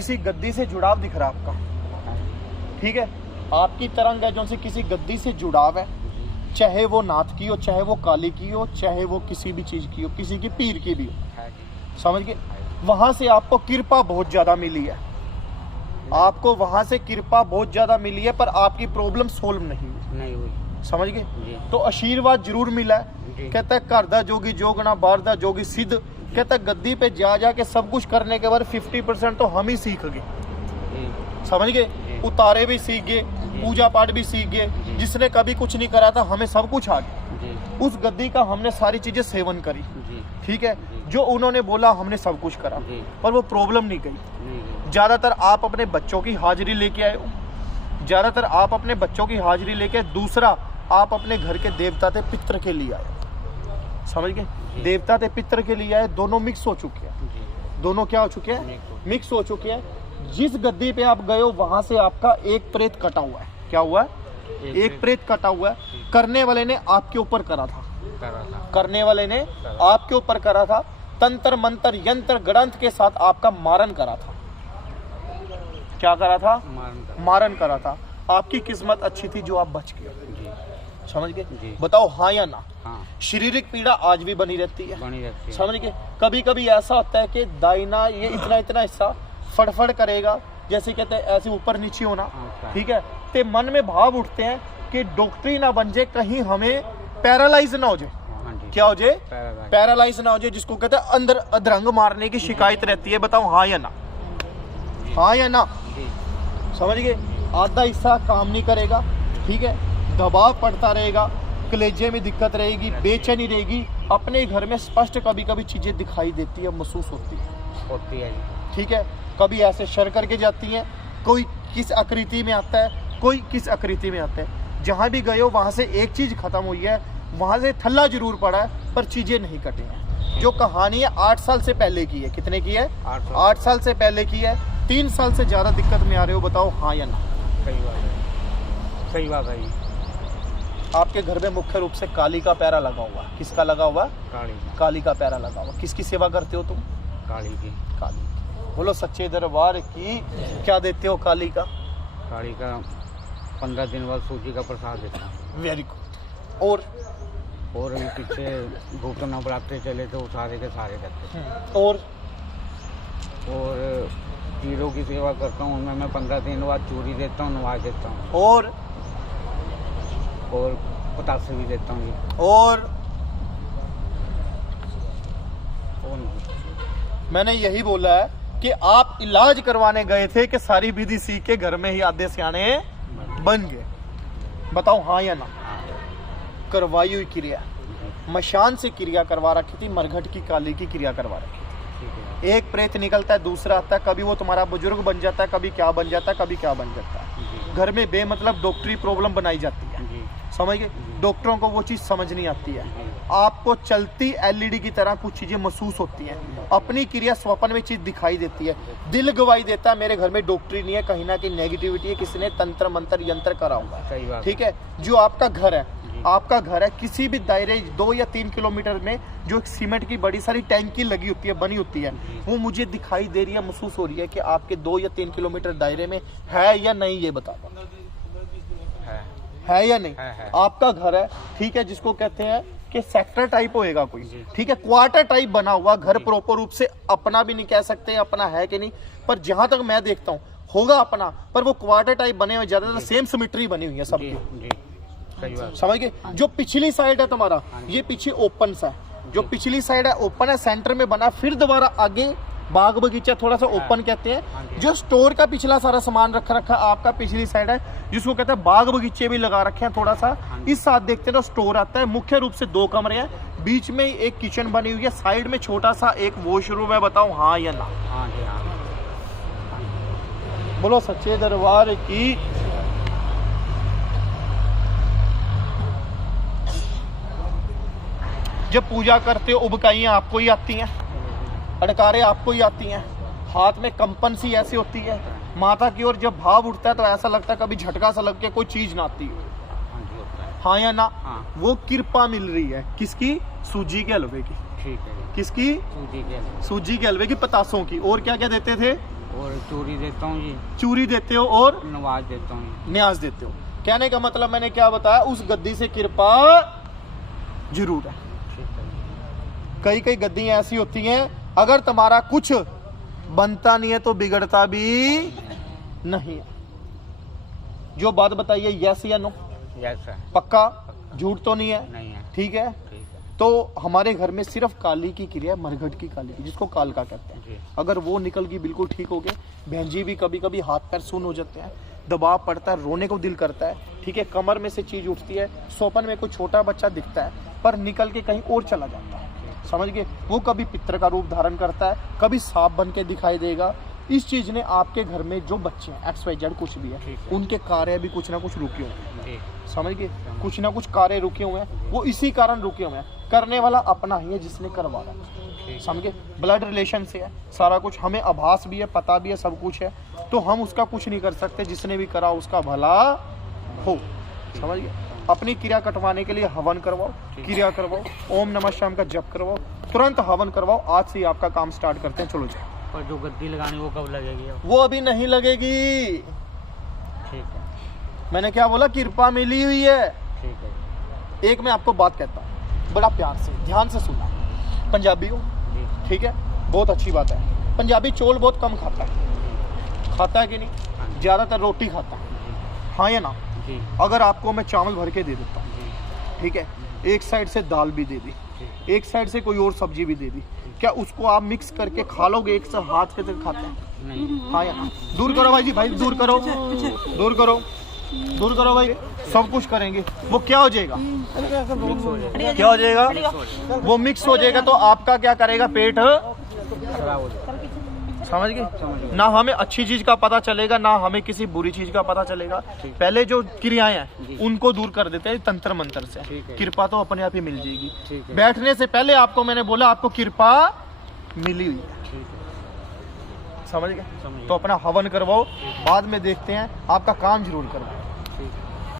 किसी गद्दी से जुड़ाव दिख रहा है आपका, ठीक है, आपकी तरंग है जो से किसी गद्दी से जुड़ाव है, चाहे वो नाथ की हो, चाहे वो काली की हो, चाहे वो किसी भी चीज की हो, किसी की पीर की भी हो, समझ गए। वहां से आपको कृपा बहुत ज्यादा मिली है, आपको वहां से कृपा बहुत ज्यादा मिली है, पर आपकी प्रॉब्लम सोल्व नहीं हुई, समझ गए। तो आशीर्वाद जरूर मिला है। कहता है घर दा जोगी जोगना, बाहर दा जोगी सिद्ध। कहता है गद्दी पे जा जाके सब कुछ करने के बाद 50% तो हम ही सीख गए, समझ गए। उतारे भी सीख गए, पूजा पाठ भी सीख गए, जिसने कभी कुछ नहीं करा था हमें सब कुछ आ गया। उस गद्दी का हमने सारी चीजें सेवन करी, ठीक है, जो उन्होंने बोला हमने सब कुछ करा, पर वो प्रॉब्लम नहीं गई। ज्यादातर आप अपने बच्चों की हाजिरी लेके आए हो, ज्यादातर आप अपने बच्चों की हाजिरी लेके, दूसरा आप अपने घर के देवता थे पित्र के लिए आए, समझ गए। देवता थे पित्र के लिए आए, दोनों मिक्स हो चुके हैं, दोनों क्या हो चुके हैं, मिक्स हो चुके हैं। जिस गद्दी पे आप गए हो वहां से आपका एक प्रेत कटा हुआ है। क्या हुआ है? एक प्रेत कटा हुआ है। करने वाले ने आपके ऊपर करा था, करने वाले ने आपके ऊपर करा था, तंत्र मंत्र यंत्र ग्रंथ के साथ आपका मारन करा था। क्या करा था? मारन करा था। आपकी किस्मत अच्छी थी जो आप बच गए, समझ गए। बताओ हाँ या ना? शारीरिक पीड़ा आज भी बनी रहती है, समझ गए। कभी कभी ऐसा होता है कि दाहिना ये इतना इतना हिस्सा फड़फड़ करेगा, जैसे कहते हैं ऐसे ऊपर नीचे होना, ठीक है। ते मन में भाव उठते हैं कि डॉक्टरी ना बन जाए, कहीं हमें पैरालाइज ना हो जाए। क्या हो जाए? पैरालाइज ना हो जाए, जिसको कहते हैं अंदर अधरंग मारने की शिकायत रहती है। बताओ हाँ या ना? हाँ या ना? समझ गए। आधा हिस्सा काम नहीं करेगा, ठीक है, दबाव पड़ता रहेगा, कलेजे में दिक्कत रहेगी, बेचैनी रहेगी, अपने घर में स्पष्ट कभी कभी चीजें दिखाई देती है, महसूस होती है, ठीक है। कभी ऐसे शर करके जाती हैं, कोई किस आकृति में आता है, कोई किस आकृति में आता है। जहां भी गए हो वहां से एक चीज खत्म हुई है, वहां से थल्ला जरूर पड़ा है, पर चीजें नहीं कटी हैं। जो कहानी है 8 साल से पहले की है, कितने की है? 8 साल से पहले की है। 3 साल से ज्यादा दिक्कत में आ रहे हो, बताओ हाँ या ना? सही बात है, सही बात है। आपके घर में मुख्य रूप से काली का पैरा लगा हुआ, किसका लगा हुआ? काली का पैरा लगा हुआ। किसकी सेवा करते हो तुम? काली की। काली। बोलो सच्चे दरबार की। क्या देते हो काली का? काली का 15 दिन बाद सूजी का प्रसाद देता हूँ। Very good. और पीछे भूख नवरात्रे चले तो सारे के सारे करते हैं। और चीरों की सेवा करता हूँ, उनमें मैं 15 दिन बाद चूरी देता हूँ, नवाज देता हूँ। और पतासे भी देता हूँ। और मैंने यही बोला है कि आप इलाज करवाने गए थे कि सारी विधि सीख के घर में ही आधे सियाने बन गए। बताओ हाँ या ना? करवाई हुई क्रिया, मशान से क्रिया करवा रखी थी, मरघट की काली की क्रिया करवा रखी थी। एक प्रेत निकलता है, दूसरा आता है, कभी वो तुम्हारा बुजुर्ग बन जाता है, कभी क्या बन जाता है, कभी क्या बन जाता है। घर में बेमतलब डॉक्टरी प्रॉब्लम बनाई जाती है, समझ गए। डॉक्टरों को वो चीज समझ नहीं आती है। आपको चलती एलईडी की तरह कुछ चीजें महसूस होती हैं, अपनी क्रिया स्वप्न में चीज दिखाई देती है, दिल गवाही देता है मेरे घर में डॉक्टरी नहीं है, कहीं ना कहीं नेगेटिविटी है, किसी ने तंत्र मंत्र यंत्र करा हुआ है, ठीक है। जो आपका घर है, आपका घर है, किसी भी दायरे 2 या 3 किलोमीटर में जो एक सीमेंट की बड़ी सारी टैंकी लगी होती है, बनी होती है, वो मुझे दिखाई दे रही है, महसूस हो रही है कि आपके 2 या 3 किलोमीटर दायरे में है या नहीं, ये बता दो है या नहीं? है। आपका घर है, ठीक है, जिसको कहते हैं कि सेक्टर टाइप होएगा कोई, ठीक है, क्वार्टर टाइप बना हुआ घर, प्रॉपर रूप से अपना भी नहीं कह सकते अपना है कि नहीं, पर जहां तक मैं देखता हूँ होगा अपना, पर वो क्वार्टर टाइप बने हुए, ज्यादातर सेम सिमेट्री बनी हुई है सबकी, समझ गए। जो पिछली साइड है तुम्हारा, ये पीछे ओपन सा है, जो पिछली साइड है ओपन है, सेंटर में बना, फिर दोबारा आगे बाग बगीचा थोड़ा सा ओपन कहते हैं। जो स्टोर का पिछला सारा सामान रखा आपका पिछली साइड है, जिसको कहते हैं बाग बगीचे भी लगा रखे हैं थोड़ा सा। इस साथ देखते हैं तो स्टोर आता है। मुख्य रूप से 2 कमरे हैं, बीच में एक किचन बनी हुई है, साइड में छोटा सा एक वॉशरूम है। बताओ हाँ या ना? बोलो सच्चे दरबार की। जब पूजा करते हो उबकाइयां आपको ही आती हैं, अड़कारे आपको ही आती हैं, हाथ में कंपन सी ऐसी होती है, माता की ओर जब भाव उठता है तो ऐसा लगता है कभी झटका सा लग के कोई चीज ना आती है। हाँ या ना? वो कृपा मिल रही है किसकी? सूजी के हलवे की, ठीक है। किसकी? सूजी के हलवे की, पतासों की। और क्या क्या देते थे? और चूरी देता हूँ जी, चूरी देते हो और नवाज देता हूँ। न्याज देते हो। कहने का मतलब मैंने क्या बताया, उस गद्दी से कृपा जरूर है। ठीक है। कई कई गद्दियां ऐसी होती हैं, अगर तुम्हारा कुछ बनता नहीं है तो बिगड़ता भी नहीं है। जो बात बताइए, यस या नो? यस है। पक्का? झूठ तो नहीं है? नहीं है। ठीक है। ठीक है तो हमारे घर में सिर्फ काली की क्रिया है, मरघट की काली की, जिसको काल का कहते हैं। जी। अगर वो निकल गई, बिल्कुल ठीक हो गए। बहन जी भी कभी कभी हाथ पैर सुन्न हो जाते हैं, दबाव पड़ता है, रोने को दिल करता है, ठीक है, कमर में से चीज उठती है, सोपन में कोई छोटा बच्चा दिखता है पर निकल के कहीं और चला जाता है, समझ गए? वो कभी पितर का रूप धारण करता है, कभी सांप बन के दिखाई देगा। इस चीज ने आपके घर में जो बच्चे हैं XYZ कुछ भी ठीक है, है। उनके कार्य भी कुछ ना कुछ रुके हुए हैं, जी। समझ गए? कुछ ना कुछ कार्य रुके हुए हैं, वो इसी कारण रुके हुए हैं। करने वाला अपना ही है जिसने करवा रहा है, ठीक। समझ गए? ब्लड रिलेशन से है सारा कुछ, हमें आभास भी है, पता भी है, सब कुछ है, तो हम उसका कुछ नहीं कर सकते। जिसने भी करा उसका भला हो, समझ गए? अपनी क्रिया कटवाने के लिए हवन करवाओ, क्रिया करवाओ, ओम नमः शिवाय का जप करवाओ, तुरंत हवन करवाओ। आज से ही आपका काम स्टार्ट करते हैं, चलो जी। और जो गद्दी लगानी वो कब लगेगी अब? वो अभी नहीं लगेगी। ठीक है। मैंने क्या बोला? कृपा मिली हुई है। ठीक है एक मैं आपको बात कहता हूँ, बड़ा प्यार से ध्यान से सुनना। पंजाबी हो, जी। ठीक है, बहुत अच्छी बात है। पंजाबी चौल बहुत कम खाता है कि नहीं? ज़्यादातर रोटी खाता है, हाँ या ना? जी। अगर आपको मैं चावल भर के दे देता हूँ, जी। ठीक है, एक साइड से दाल भी दे दी, ठीक। एक साइड से कोई और सब्जी भी दे दी, क्या उसको आप मिक्स करके खा लोगे? एक साथ हाथ के साथ खाते हैं, नहीं। हाँ या ना? दूर करो भाई जी, भाई दूर करो, दूर करो, दूर करो भाई। सब कुछ करेंगे, वो क्या हो जाएगा? मिक्स हो जाएगा। क्या हो जाएगा? वो मिक्स हो जाएगा तो आपका क्या करेगा? पेट खराब हो जाएगा। समझ गए? ना हमें अच्छी चीज का पता चलेगा, ना हमें किसी बुरी चीज का पता चलेगा। पहले जो क्रियाएं हैं उनको दूर कर देते हैं तंत्र मंत्र से, ठीक है। कृपा तो अपने आप ही मिल जाएगी। ठीक है। बैठने से पहले आपको मैंने बोला आपको कृपा मिली हुई है, ठीक है। समझ गए? समझ गए। तो अपना हवन करवाओ, बाद में देखते हैं, आपका काम जरूर करवाओ।